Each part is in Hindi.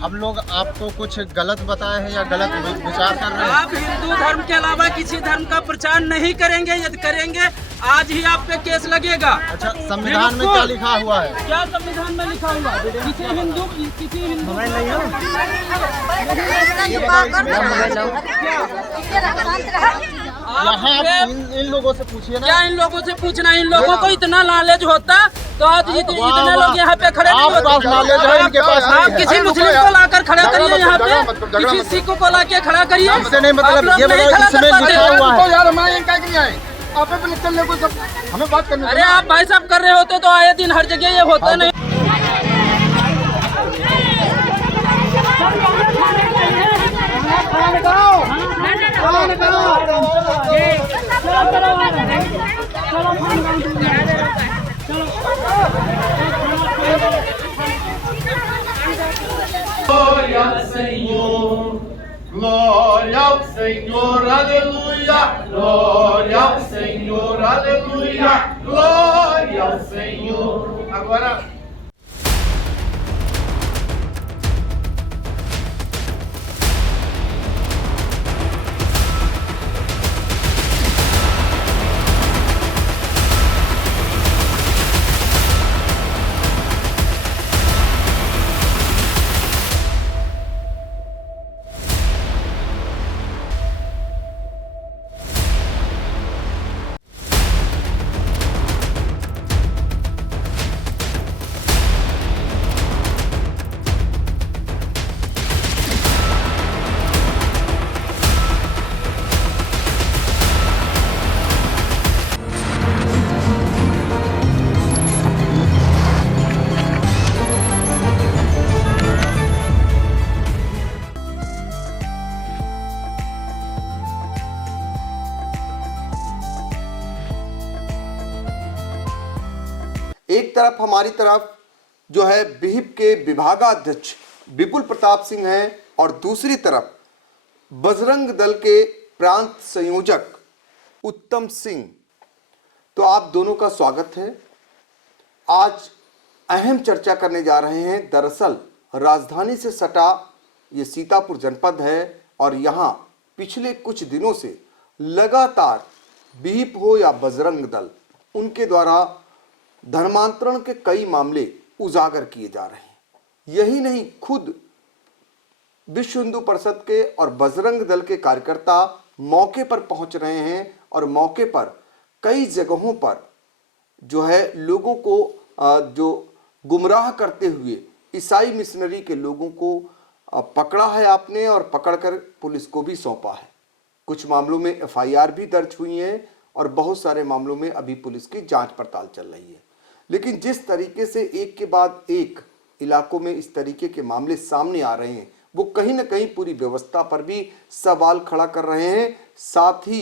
हम लोग आपको कुछ गलत बताए हैं या गलत विचार कर रहे हैं? आप हिंदू धर्म के अलावा किसी धर्म का प्रचार नहीं करेंगे। यदि करेंगे आज ही आप पे केस लगेगा। अच्छा, संविधान में क्या लिखा हुआ है? क्या संविधान में लिखा हुआ? किसी हिंदू यहाँ आप इन लोगों से पूछिए ना। क्या इन लोगों से पूछना? इन लोगों को इतना नॉलेज होता तो आज इतने लोग यहाँ पे खड़े नहीं होते। नॉलेज है, इनके पास नहीं आप है। किसी मुस्लिम को लाकर खड़ा करिए यहाँ पे, किसी सिख को लाके खड़ा करिए। हमसे नहीं मतलब, आप ये लोग नहीं बताओ खड़ा इसमें कर लिखा पाते। हुआ है। यार हमारे यहाँ क्या नहीं आए, आप पे निकलने को सब हमें बात करने। अरे आप भाई साहब कर रहे होते तो आए दिन हर जगह ये होता नहीं। Glória ao Senhor, glória ao Senhor, aleluia. Glória ao Senhor, aleluia. Glória ao Senhor. Agora एक तरफ हमारी तरफ जो है विहिप के विभागाध्यक्ष विपुल प्रताप सिंह हैं और दूसरी तरफ बजरंग दल के प्रांत संयोजक उत्तम सिंह। तो आप दोनों का स्वागत है। आज अहम चर्चा करने जा रहे हैं। दरअसल राजधानी से सटा ये सीतापुर जनपद है और यहाँ पिछले कुछ दिनों से लगातार विहिप हो या बजरंग दल, उनके द्वारा धर्मांतरण के कई मामले उजागर किए जा रहे हैं। यही नहीं, खुद विश्व हिंदू परिषद के और बजरंग दल के कार्यकर्ता मौके पर पहुंच रहे हैं और मौके पर कई जगहों पर जो है लोगों को जो गुमराह करते हुए ईसाई मिशनरी के लोगों को पकड़ा है आपने और पकड़कर पुलिस को भी सौंपा है। कुछ मामलों में एफआईआर भी दर्ज हुई है और बहुत सारे मामलों में अभी पुलिस की जांच पड़ताल चल रही है। लेकिन जिस तरीके से एक के बाद एक इलाकों में इस तरीके के मामले सामने आ रहे हैं, वो कहीं ना कहीं पूरी व्यवस्था पर भी सवाल खड़ा कर रहे हैं। साथ ही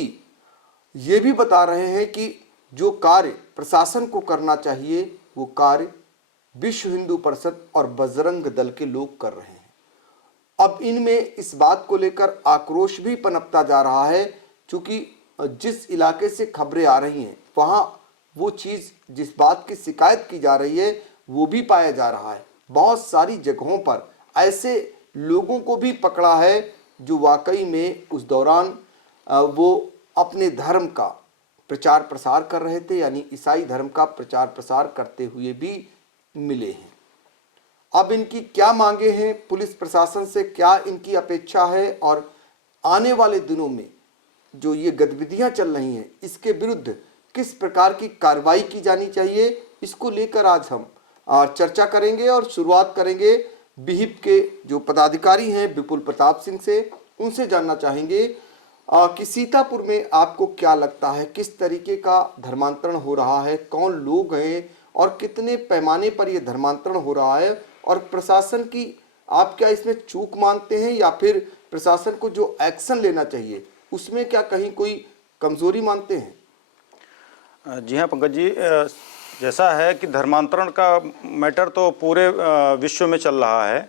ये भी बता रहे हैं कि जो कार्य प्रशासन को करना चाहिए वो कार्य विश्व हिंदू परिषद और बजरंग दल के लोग कर रहे हैं। अब इनमें इस बात को लेकर आक्रोश भी पनपता जा रहा है, क्योंकि जिस इलाके से खबरें आ रही हैं वहाँ वो चीज़, जिस बात की शिकायत की जा रही है वो भी पाया जा रहा है। बहुत सारी जगहों पर ऐसे लोगों को भी पकड़ा है जो वाकई में उस दौरान वो अपने धर्म का प्रचार प्रसार कर रहे थे, यानी ईसाई धर्म का प्रचार प्रसार करते हुए भी मिले हैं। अब इनकी क्या मांगे हैं, पुलिस प्रशासन से क्या इनकी अपेक्षा है और आने वाले दिनों में जो ये गतिविधियां चल रही हैं इसके विरुद्ध किस प्रकार की कार्रवाई की जानी चाहिए, इसको लेकर आज हम चर्चा करेंगे और शुरुआत करेंगे विहिप के जो पदाधिकारी हैं विपुल प्रताप सिंह से। उनसे जानना चाहेंगे कि सीतापुर में आपको क्या लगता है, किस तरीके का धर्मांतरण हो रहा है, कौन लोग हैं और कितने पैमाने पर यह धर्मांतरण हो रहा है, और प्रशासन की आप क्या इसमें चूक मानते हैं या फिर प्रशासन को जो एक्शन लेना चाहिए उसमें क्या कहीं कोई कमजोरी मानते हैं? जी हाँ पंकज जी, जैसा है कि धर्मांतरण का मैटर तो पूरे विश्व में चल रहा है।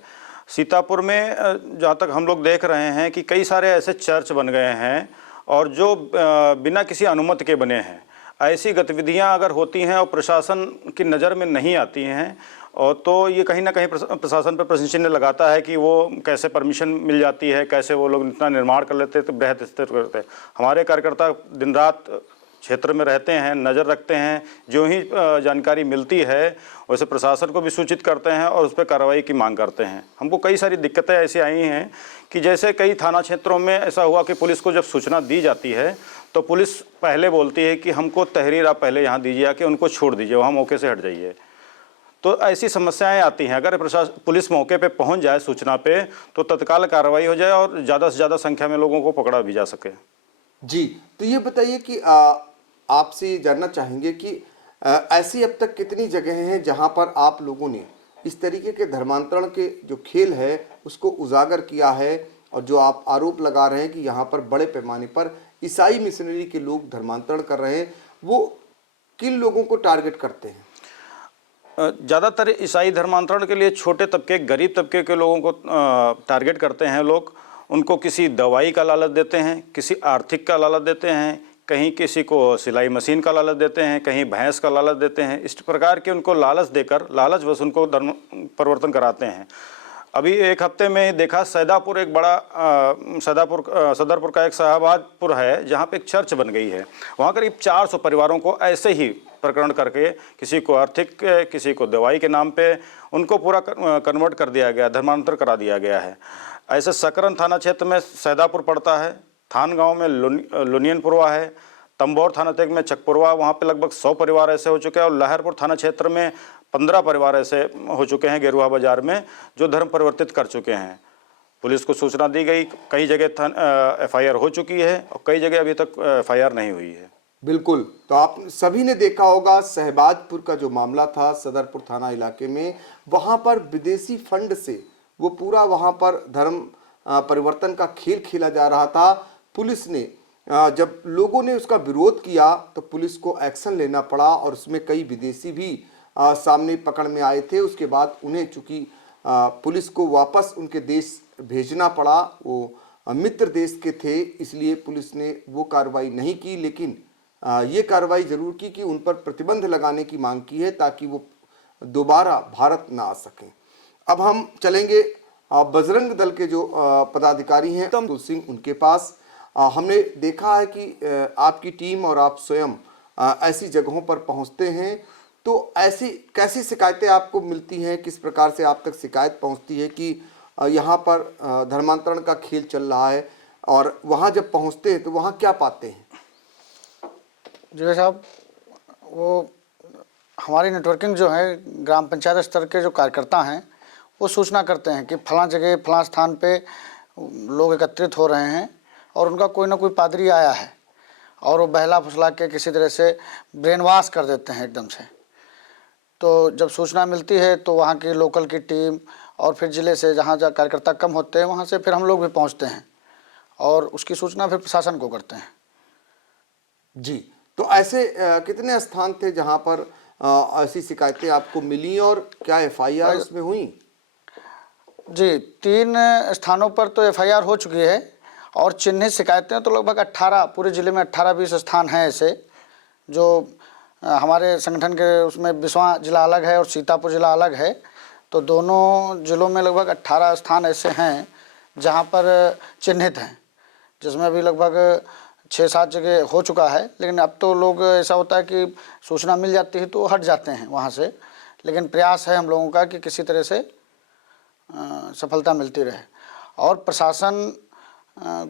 सीतापुर में जहाँ तक हम लोग देख रहे हैं कि कई सारे ऐसे चर्च बन गए हैं और जो बिना किसी अनुमति के बने हैं। ऐसी गतिविधियां अगर होती हैं और प्रशासन की नज़र में नहीं आती हैं और तो ये कहीं ना कहीं प्रशासन पर प्रश्न चिन्ह लगाता है कि वो कैसे परमिशन मिल जाती है, कैसे वो लोग इतना निर्माण कर लेते हैं, तो बृहद स्तर करते हैं। हमारे कार्यकर्ता दिन रात क्षेत्र में रहते हैं, नज़र रखते हैं, जो ही जानकारी मिलती है वैसे प्रशासन को भी सूचित करते हैं और उस पर कार्रवाई की मांग करते हैं। हमको कई सारी दिक्कतें ऐसी आई हैं कि जैसे कई थाना क्षेत्रों में ऐसा हुआ कि पुलिस को जब सूचना दी जाती है तो पुलिस पहले बोलती है कि हमको तहरीर आप पहले यहाँ दीजिए, आके उनको छोड़ दीजिए, वहाँ मौके से हट जाइए। तो ऐसी समस्याएं आती हैं। अगर पुलिस मौके पे पहुंच जाए सूचना पे तो तत्काल कार्रवाई हो जाए और ज़्यादा से ज़्यादा संख्या में लोगों को पकड़ा भी जा सके। जी, तो ये बताइए कि आपसे जानना चाहेंगे कि ऐसी अब तक कितनी जगह हैं जहां पर आप लोगों ने इस तरीके के धर्मांतरण के जो खेल है उसको उजागर किया है, और जो आप आरोप लगा रहे हैं कि यहाँ पर बड़े पैमाने पर ईसाई मिशनरी के लोग धर्मांतरण कर रहे हैं, वो किन लोगों को टारगेट करते हैं? ज़्यादातर ईसाई धर्मांतरण के लिए छोटे तबके, गरीब तबके के लोगों को टारगेट करते हैं लोग। उनको किसी दवाई का लालच देते हैं, किसी आर्थिक का लालच देते हैं, कहीं किसी को सिलाई मशीन का लालच देते हैं, कहीं भैंस का लालच देते हैं। इस प्रकार के उनको लालच देकर, लालच बस उनको धर्म परिवर्तन कराते हैं। अभी एक हफ्ते में देखा, सैदापुर एक बड़ा सदरपुर का एक शहबाजपुर है जहाँ पे एक चर्च बन गई है। वहाँ करीब 400 परिवारों को ऐसे ही प्रकरण करके, किसी को आर्थिक, किसी को दवाई के नाम पे, उनको पूरा कन्वर्ट कर दिया गया, धर्मांतर करा दिया गया है। ऐसे सकरन थाना क्षेत्र में सैदापुर पड़ता है, थान गांव में लुनियनपुरवा है, तंबौर थाना क्षेत्र में चकपुरवा, वहाँ पे लगभग 100 परिवार ऐसे हो चुके हैं, और लहरपुर थाना क्षेत्र में 15 परिवार ऐसे हो चुके हैं गेरुआ बाजार में जो धर्म परिवर्तित कर चुके हैं। पुलिस को सूचना दी गई, कई जगह FIR हो चुकी है और कई जगह अभी तक FIR नहीं हुई है। बिल्कुल, तो आप सभी ने देखा होगा शहबाजपुर का जो मामला था सदरपुर थाना इलाके में, वहाँ पर विदेशी फंड से वो पूरा वहाँ पर धर्म परिवर्तन का खेल खेला जा रहा था। पुलिस ने जब लोगों ने उसका विरोध किया तो पुलिस को एक्शन लेना पड़ा, और उसमें कई विदेशी भी सामने पकड़ में आए थे। उसके बाद उन्हें चूँकि पुलिस को वापस उनके देश भेजना पड़ा, वो मित्र देश के थे, इसलिए पुलिस ने वो कार्रवाई नहीं की, लेकिन ये कार्रवाई जरूर की कि उन पर प्रतिबंध लगाने की मांग की है ताकि वो दोबारा भारत ना आ सकें। अब हम चलेंगे बजरंग दल के जो पदाधिकारी हैं तुल सिंह, उनके पास। हमने देखा है कि आपकी टीम और आप स्वयं ऐसी जगहों पर पहुंचते हैं, तो ऐसी कैसी शिकायतें आपको मिलती हैं, किस प्रकार से आप तक शिकायत पहुंचती है कि यहाँ पर धर्मांतरण का खेल चल रहा है, और वहाँ जब पहुँचते हैं तो वहाँ क्या पाते हैं? जी साहब, वो हमारी नेटवर्किंग जो है ग्राम पंचायत स्तर के जो कार्यकर्ता हैं वो सूचना करते हैं कि फलां जगह फलां स्थान पे लोग एकत्रित हो रहे हैं, और उनका कोई ना कोई पादरी आया है, और वो बहला फुसला के किसी तरह से ब्रेन वॉश कर देते हैं एकदम से। तो जब सूचना मिलती है तो वहाँ की लोकल की टीम और फिर ज़िले से जहाँ जहाँ कार्यकर्ता कम होते हैं वहाँ से फिर हम लोग भी पहुँचते हैं और उसकी सूचना फिर प्रशासन को करते हैं। जी, तो ऐसे कितने स्थान थे जहाँ पर ऐसी शिकायतें आपको मिली, और क्या FIR उसमें हुई? जी, 3 स्थानों पर तो FIR हो चुकी है, और चिन्हित शिकायतें तो लगभग 18, पूरे ज़िले में 18-20 स्थान हैं ऐसे, जो हमारे संगठन के उसमें बिस्वा ज़िला अलग है और सीतापुर ज़िला अलग है, तो दोनों ज़िलों में लगभग 18 स्थान ऐसे हैं जहां पर चिन्हित हैं, जिसमें अभी लगभग 6-7 जगह हो चुका है। लेकिन अब तो लोग, ऐसा होता है कि सूचना मिल जाती है तो हट जाते हैं वहां से, लेकिन प्रयास है हम लोगों का कि किसी तरह से सफलता मिलती रहे। और प्रशासन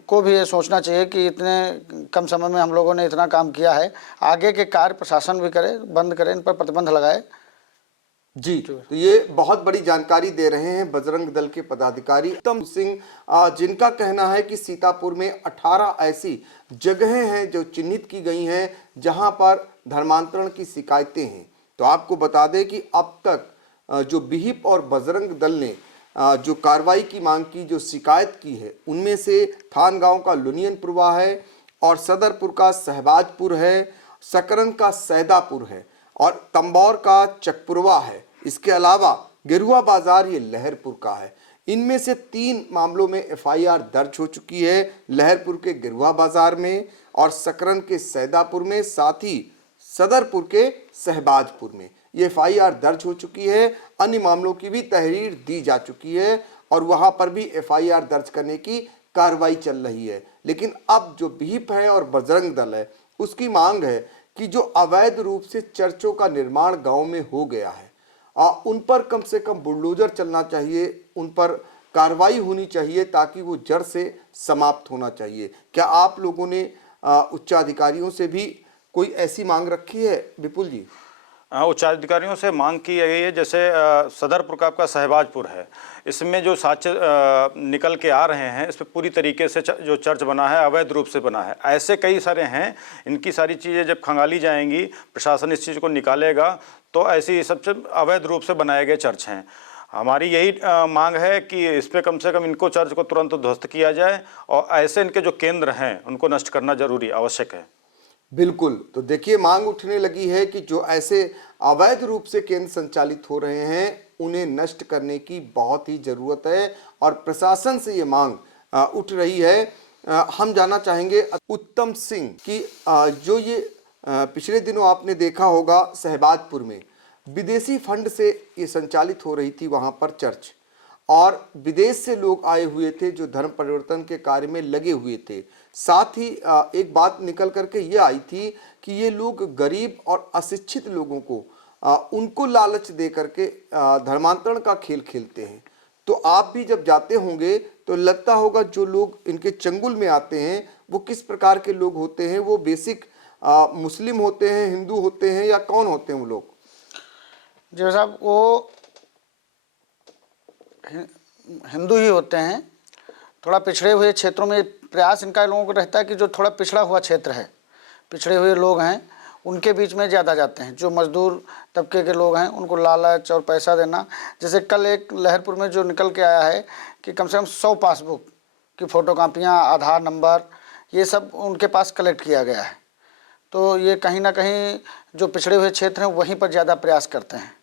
को भी ये सोचना चाहिए कि इतने कम समय में हम लोगों ने इतना काम किया है, आगे के कार्य प्रशासन भी करे, बंद करे, इन पर प्रतिबंध लगाए। जी, तो ये बहुत बड़ी जानकारी दे रहे हैं बजरंग दल के पदाधिकारी तुल सिंह, जिनका कहना है कि सीतापुर में 18 ऐसी जगहें हैं जो चिन्हित की गई हैं जहां पर धर्मांतरण की शिकायतें हैं। तो आपको बता दें कि अब तक जो विहिप और बजरंग दल ने जो कार्रवाई की मांग की, जो शिकायत की है, उनमें से थान गांव का लुनियनपुरवा है, और सदरपुर का शहबाजपुर है, सकरन का सैदापुर है, और तंबौर का चकपुरवा है। इसके अलावा गेरुआ बाजार ये लहरपुर का है। इनमें से 3 मामलों में FIR दर्ज हो चुकी है, लहरपुर के गेरुआ बाजार में और सकरन के सैदापुर में, साथ ही सदरपुर के शहबाजपुर में। ये FIR दर्ज हो चुकी है, अन्य मामलों की भी तहरीर दी जा चुकी है और वहां पर भी FIR दर्ज करने की कार्रवाई चल रही है। लेकिन अब जो BHIP है और बजरंग दल है, उसकी मांग है कि जो अवैध रूप से चर्चों का निर्माण गांव में हो गया है, उन पर कम से कम बुलडोजर चलना चाहिए, उन पर कार्रवाई होनी चाहिए ताकि वो जड़ से समाप्त होना चाहिए। क्या आप लोगों ने उच्चाधिकारियों से भी कोई ऐसी मांग रखी है विपुल जी? उच्चाधिकारियों से मांग की गई है, जैसे सदरपुर का आपका शहबाजपुर है, इसमें जो साक्ष्य निकल के आ रहे हैं, इस पर पूरी तरीके से जो चर्च बना है अवैध रूप से बना है। ऐसे कई सारे हैं, इनकी सारी चीज़ें जब खंगाली जाएंगी, प्रशासन इस चीज़ को निकालेगा, तो ऐसी सबसे अवैध रूप से बनाए गए चर्च हैं। हमारी यही मांग है कि इस पर कम से कम इनको चर्च को तुरंत ध्वस्त किया जाए और ऐसे इनके जो केंद्र हैं उनको नष्ट करना जरूरी आवश्यक है। बिल्कुल, तो देखिए मांग उठने लगी है कि जो ऐसे अवैध रूप से केंद्र संचालित हो रहे हैं उन्हें नष्ट करने की बहुत ही ज़रूरत है और प्रशासन से ये मांग उठ रही है। हम जानना चाहेंगे उत्तम सिंह की जो ये पिछले दिनों आपने देखा होगा शहबाजपुर में विदेशी फंड से ये संचालित हो रही थी वहाँ पर चर्च, और विदेश से लोग आए हुए थे जो धर्म परिवर्तन के कार्य में लगे हुए थे। साथ ही एक बात निकल करके ये आई थी कि ये लोग गरीब और अशिक्षित लोगों को उनको लालच दे करके धर्मांतरण का खेल खेलते हैं। तो आप भी जब जाते होंगे तो लगता होगा जो लोग इनके चंगुल में आते हैं वो किस प्रकार के लोग होते हैं। वो बेसिक मुस्लिम होते हैं, हिंदू होते हैं, या कौन होते हैं वो लोग? जी साहब, वो हिंदू ही होते हैं। थोड़ा पिछड़े हुए क्षेत्रों में प्रयास इनका लोगों को रहता है कि जो थोड़ा पिछड़ा हुआ क्षेत्र है, पिछड़े हुए लोग हैं, उनके बीच में ज़्यादा जाते हैं। जो मजदूर तबके के लोग हैं उनको लालच और पैसा देना। जैसे कल एक लहरपुर में जो निकल के आया है कि कम से कम 100 पासबुक की फ़ोटोकॉपियाँ, आधार नंबर, ये सब उनके पास कलेक्ट किया गया है। तो ये कहीं ना कहीं जो पिछड़े हुए क्षेत्र हैं वहीं पर ज़्यादा प्रयास करते हैं।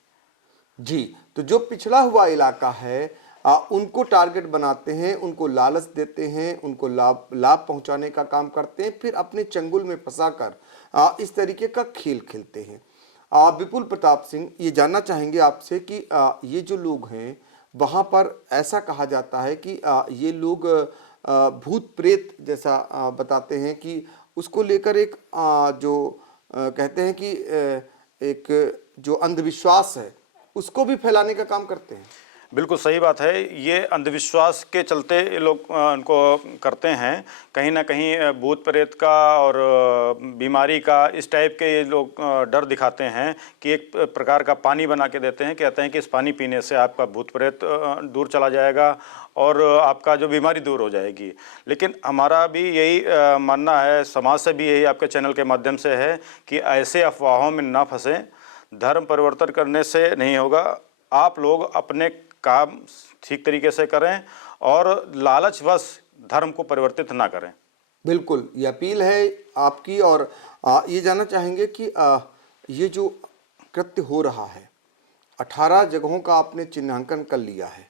जी, तो जो पिछड़ा हुआ इलाका है उनको टारगेट बनाते हैं, उनको लालच देते हैं, उनको लाभ पहुंचाने का काम करते हैं, फिर अपने चंगुल में फंसाकर इस तरीके का खेल खेलते हैं। विपुल प्रताप सिंह, ये जानना चाहेंगे आपसे कि ये जो लोग हैं वहाँ पर ऐसा कहा जाता है कि ये लोग भूत प्रेत जैसा बताते हैं कि उसको लेकर एक जो कहते हैं कि एक जो अंधविश्वास है उसको भी फैलाने का काम करते हैं। बिल्कुल सही बात है। ये अंधविश्वास के चलते लोग उनको करते हैं। कहीं ना कहीं भूत प्रेत का और बीमारी का इस टाइप के ये लोग डर दिखाते हैं कि एक प्रकार का पानी बना के देते हैं, कहते हैं कि इस पानी पीने से आपका भूत प्रेत दूर चला जाएगा और आपका जो बीमारी दूर हो जाएगी। लेकिन हमारा भी यही मानना है, समाज से भी यही आपके चैनल के माध्यम से है कि ऐसे अफवाहों में ना फंसें। धर्म परिवर्तन करने से नहीं होगा। आप लोग अपने काम ठीक तरीके से करें और लालचवश धर्म को परिवर्तित ना करें। बिल्कुल, ये अपील है आपकी। और ये जानना चाहेंगे कि ये जो कृत्य हो रहा है 18 जगहों का आपने चिन्हांकन कर लिया है,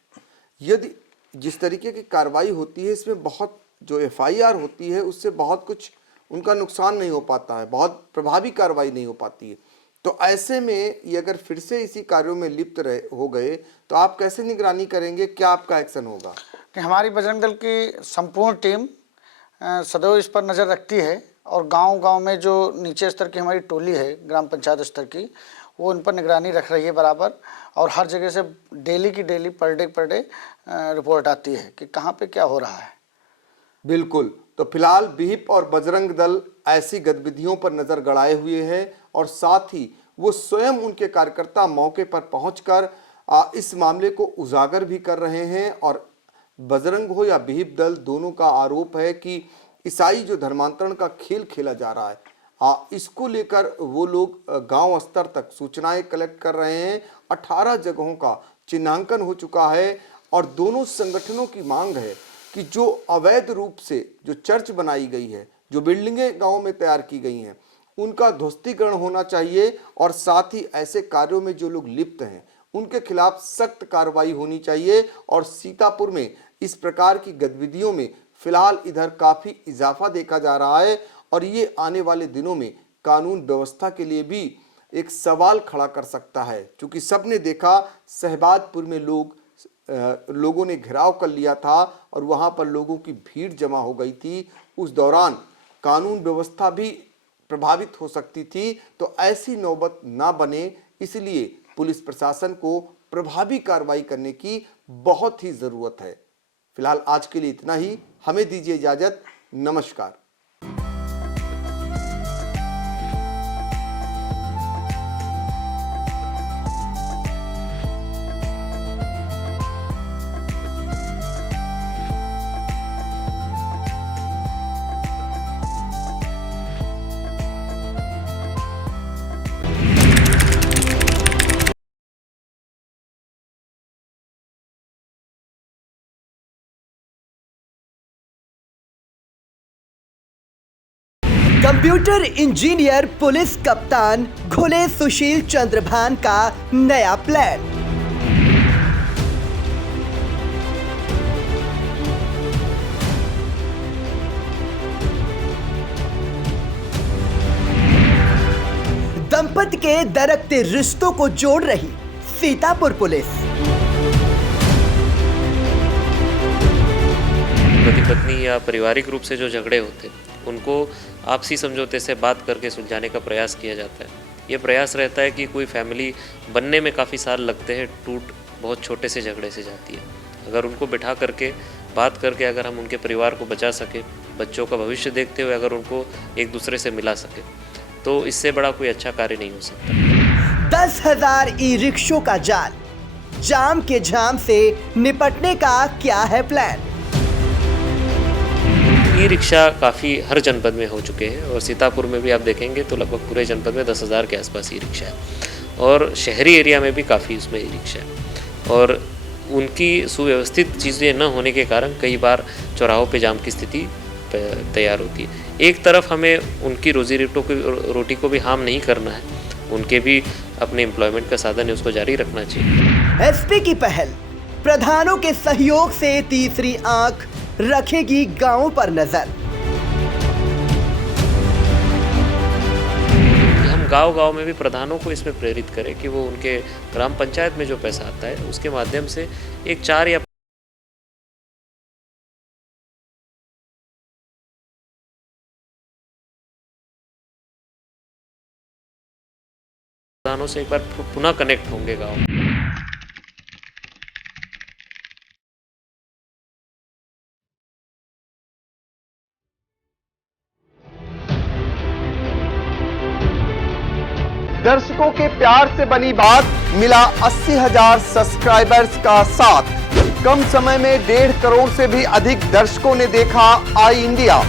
यदि जिस तरीके की कार्रवाई होती है इसमें बहुत जो FIR होती है उससे बहुत कुछ उनका नुकसान नहीं हो पाता है, बहुत प्रभावी कार्रवाई नहीं हो पाती है। तो ऐसे में ये अगर फिर से इसी कार्यों में लिप्त हो गए तो आप कैसे निगरानी करेंगे? क्या आपका एक्शन होगा? कि हमारी बजरंग दल की संपूर्ण टीम सदैव इस पर नज़र रखती है और गांव-गांव में जो नीचे स्तर की हमारी टोली है, ग्राम पंचायत स्तर की, वो उन पर निगरानी रख रही है बराबर। और हर जगह से डेली की डेली पर डे रिपोर्ट आती है कि कहाँ पे क्या हो रहा है। बिल्कुल, तो फिलहाल BHIP और बजरंग दल ऐसी गतिविधियों पर नज़र गड़ाए हुए हैं और साथ ही वो स्वयं उनके कार्यकर्ता मौके पर पहुंचकर इस मामले को उजागर भी कर रहे हैं। और बजरंग हो या BHIP दल, दोनों का आरोप है कि ईसाई जो धर्मांतरण का खेल खेला जा रहा है इसको लेकर वो लोग गांव स्तर तक सूचनाएं कलेक्ट कर रहे हैं। 18 जगहों का चिन्हांकन हो चुका है और दोनों संगठनों की मांग है कि जो अवैध रूप से जो चर्च बनाई गई है, जो बिल्डिंगें गांव में तैयार की गई हैं, उनका ध्वस्तीकरण होना चाहिए और साथ ही ऐसे कार्यों में जो लोग लिप्त हैं उनके खिलाफ सख्त कार्रवाई होनी चाहिए। और सीतापुर में इस प्रकार की गतिविधियों में फिलहाल इधर काफ़ी इजाफा देखा जा रहा है और ये आने वाले दिनों में कानून व्यवस्था के लिए भी एक सवाल खड़ा कर सकता है, क्योंकि सबने देखा शहबाजपुर में लोगों ने घेराव कर लिया था और वहां पर लोगों की भीड़ जमा हो गई थी। उस दौरान कानून व्यवस्था भी प्रभावित हो सकती थी। तो ऐसी नौबत ना बने, इसलिए पुलिस प्रशासन को प्रभावी कार्रवाई करने की बहुत ही जरूरत है। फिलहाल आज के लिए इतना ही, हमें दीजिए इजाजत। नमस्कार। कंप्यूटर इंजीनियर पुलिस कप्तान खुले सुशील चंद्र भान का नया प्लान। दंपति के दरकते रिश्तों को जोड़ रही सीतापुर पुलिस। पति पत्नी या पारिवारिक रूप से जो झगड़े होते हैं उनको आपसी समझौते से बात करके सुलझाने का प्रयास किया जाता है। ये प्रयास रहता है कि कोई फैमिली बनने में काफ़ी साल लगते हैं, टूट बहुत छोटे से झगड़े से जाती है। अगर उनको बिठा करके बात करके अगर हम उनके परिवार को बचा सके, बच्चों का भविष्य देखते हुए अगर उनको एक दूसरे से मिला सके, तो इससे बड़ा कोई अच्छा कार्य नहीं हो सकता। 10,000 ई रिक्शों का जाल, जाम के झाम से निपटने का क्या है प्लान? ई रिक्शा काफ़ी हर जनपद में हो चुके हैं और सीतापुर में भी आप देखेंगे तो लगभग पूरे जनपद में 10,000 के आसपास ई रिक्शा है और शहरी एरिया में भी काफ़ी उसमें ई रिक्शा है। और उनकी सुव्यवस्थित चीज़ें न होने के कारण कई बार चौराहों पे जाम की स्थिति तैयार होती है। एक तरफ हमें उनकी रोटी को भी हार्म नहीं करना है, उनके भी अपने एम्प्लॉयमेंट का साधन है, उसको जारी रखना चाहिए। एसपी की पहल, प्रधानों के सहयोग से तीसरी आंख रखेगी गांवों पर नजर। हम गांव-गांव में भी प्रधानों को इसमें प्रेरित करें कि वो उनके ग्राम पंचायत में जो पैसा आता है उसके माध्यम से एक 4 या प्रधानों से एक बार पुनः कनेक्ट होंगे गाँव। दर्शकों के प्यार से बनी बात, मिला 80,000 सब्सक्राइबर्स का साथ। कम समय में 1.5 करोड़ से भी अधिक दर्शकों ने देखा आई इंडिया।